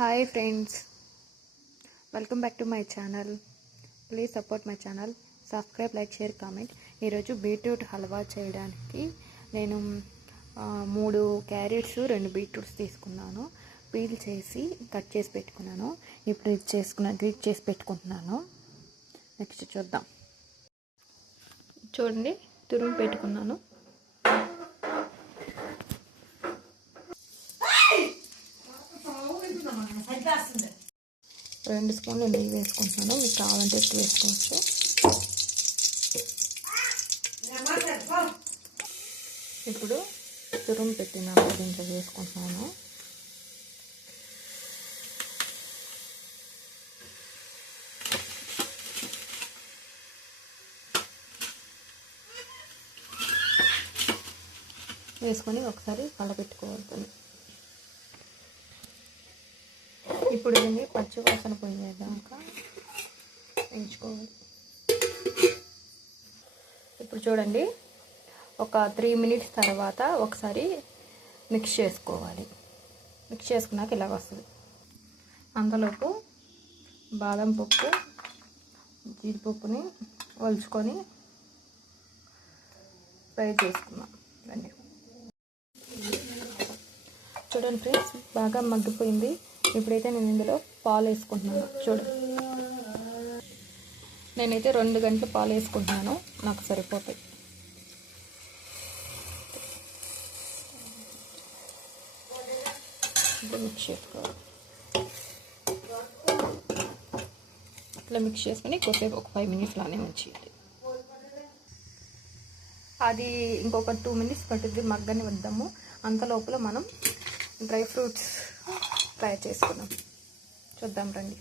Hi friends welcome back to my channel please support my channel subscribe like share comment ఈరోజు beetroot halwa చేయడానికి నేను మూడు carrots రెండు beetroots తీసుకున్నాను. పీల్ చేసి కట్ చేసి పెట్టుకున్నాను. ఇప్పుడు ఇది చేసుకున్న గ్రీట్ చేసి పెట్టుకుంటున్నాను. నెక్స్ట్ చూద్దాం. చూడండి తురుము పెట్టుకున్నాను. రెండు స్పూన్లు నెయ్యి వేసుకుంటున్నాను. మీకు కావాలంటే ఎక్కువ వేసుకోవచ్చు. ఇప్పుడు తురుము పెట్టిన దీంట్లో వేసుకుంటున్నాను. వేసుకొని ఒకసారి కలపెట్టుకోవాలి. ఇప్పుడు దీన్ని పచ్చి వాసన పోయేదాకా ఎంచుకోవాలి ఇప్పుడు చూడండి ఒక త్రీ మినిట్స్ తర్వాత ఒకసారి మిక్స్ చేసుకోవాలి. మిక్స్ చేసుకున్నాక ఇలాగ వస్తుంది. అంతలోపు బాదం పప్పు జీడిపప్పుని ఒలుచుకొని ఫ్రై చేసుకున్నాం చూడండి ఫ్రెండ్స్ బాగా మగ్గిపోయింది. ఇప్పుడైతే నేను ఇందులో పాలు వేసుకుంటున్నాను చూడండి నేనైతే రెండు గంటలు పాలు వేసుకుంటున్నాను నాకు సరిపోతాయి. మిక్స్ చేసుకోవాలి. ఇట్లా మిక్స్ చేసుకుని కొద్దిసేపు ఒక ఫైవ్ మినిట్స్ లానే ఉంచేయాలి. అది ఇంకొక టూ మినిట్స్ పట్టుద్ది మగ్గని వద్దాము అంత లోపల మనం డ్రై ఫ్రూట్స్ ఫ్రై చేసుకుందాం చూద్దాం రండి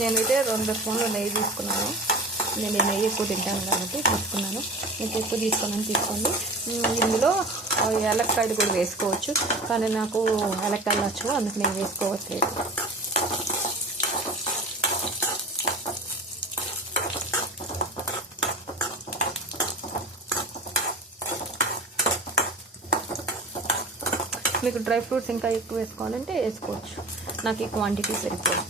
నేనైతే రెండు స్పూన్లు నెయ్యి తీసుకున్నాను. నేను నెయ్యి ఎక్కువ తింటాను కాబట్టి తీసుకున్నాను. మీకు ఎక్కువ తీసుకున్నాను తీసుకోండి. ఇందులో ఏలక్కాయలు కూడా వేసుకోవచ్చు. కానీ నాకు ఏలక్కాయలు నచ్చు అందుకు నేను వేసుకోవట్లేదు. మీకు డ్రై ఫ్రూట్స్ ఇంకా ఎక్కువ వేసుకోవాలంటే వేసుకోవచ్చు. నాకు ఈ క్వాంటిటీ సరిపోదు.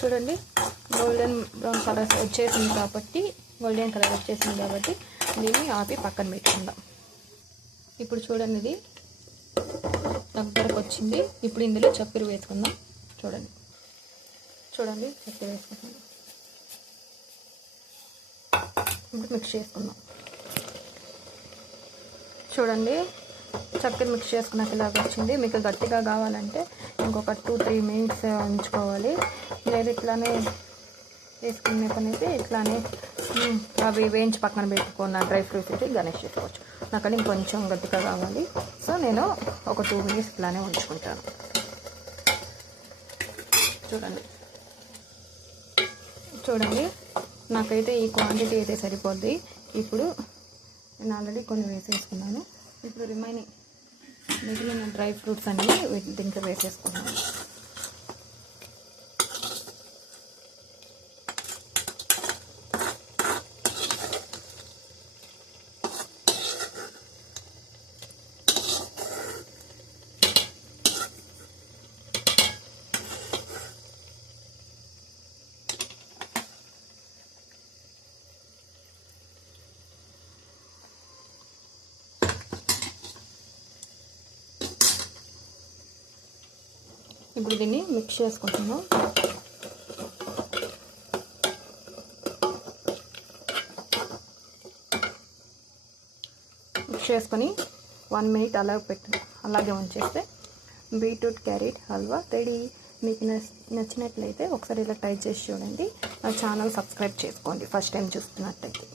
చూడండి. గోల్డెన్ బ్రౌన్ కలర్ వచ్చేసింది కాబట్టి గోల్డెన్ కలర్ వచ్చేసింది కాబట్టి దీన్ని ఆపి పక్కన పెట్టుకుందాం. ఇప్పుడు చూడండి ఇది దగ్గరకు వచ్చింది. ఇప్పుడు ఇందులో చక్కెర వేసుకుందాం. చూడండి. చూడండి చక్కెర వేసుకుందాం. ఇప్పుడు మిక్స్ చేసుకుందాం. చూడండి చక్కెర మిక్స్ చేసుకున్నట్టు ఇలాగ వచ్చింది. మీకు గట్టిగా కావాలంటే ఇంకొక టూ త్రీ మినిట్స్ ఉంచుకోవాలి. లేదు ఇట్లానే వేసుకున్న పని అయితే ఇట్లానే అవి వేయించి పక్కన పెట్టుకున్న డ్రై ఫ్రూట్స్ అయితే గణేష్ చేసుకోవచ్చు నాకు ఇంకొంచెం గట్టిగా కావాలి. సో నేను ఒక టూ మినిట్స్ ఇట్లానే ఉంచుకుంటాను. చూడండి. చూడండి. నాకైతే ఈ క్వాంటిటీ అయితే సరిపోద్ది. ఇప్పుడు నేను ఆల్రెడీ కొన్ని వేసేసుకున్నాను. ఇప్పుడు రిమైనింగ్ మిగిలిన డ్రై ఫ్రూట్స్ అన్నీ వీటిని దీంట్లో వేసేసుకున్నాను ఇప్పుడు దీన్ని మిక్స్ చేసుకుంటున్నాం. మిక్స్ చేసుకొని వన్ మినిట్ అలా పెట్టు అలాగే ఉంచేస్తే బీట్రూట్ క్యారెట్ హల్వా రెడీ మీకు నచ్చినట్లయితే ఒకసారి ఇలా ట్రై చేసి చూడండి. నా ఛానల్ సబ్స్క్రైబ్ చేసుకోండి. ఫస్ట్ టైం చూస్తున్నట్టయితే.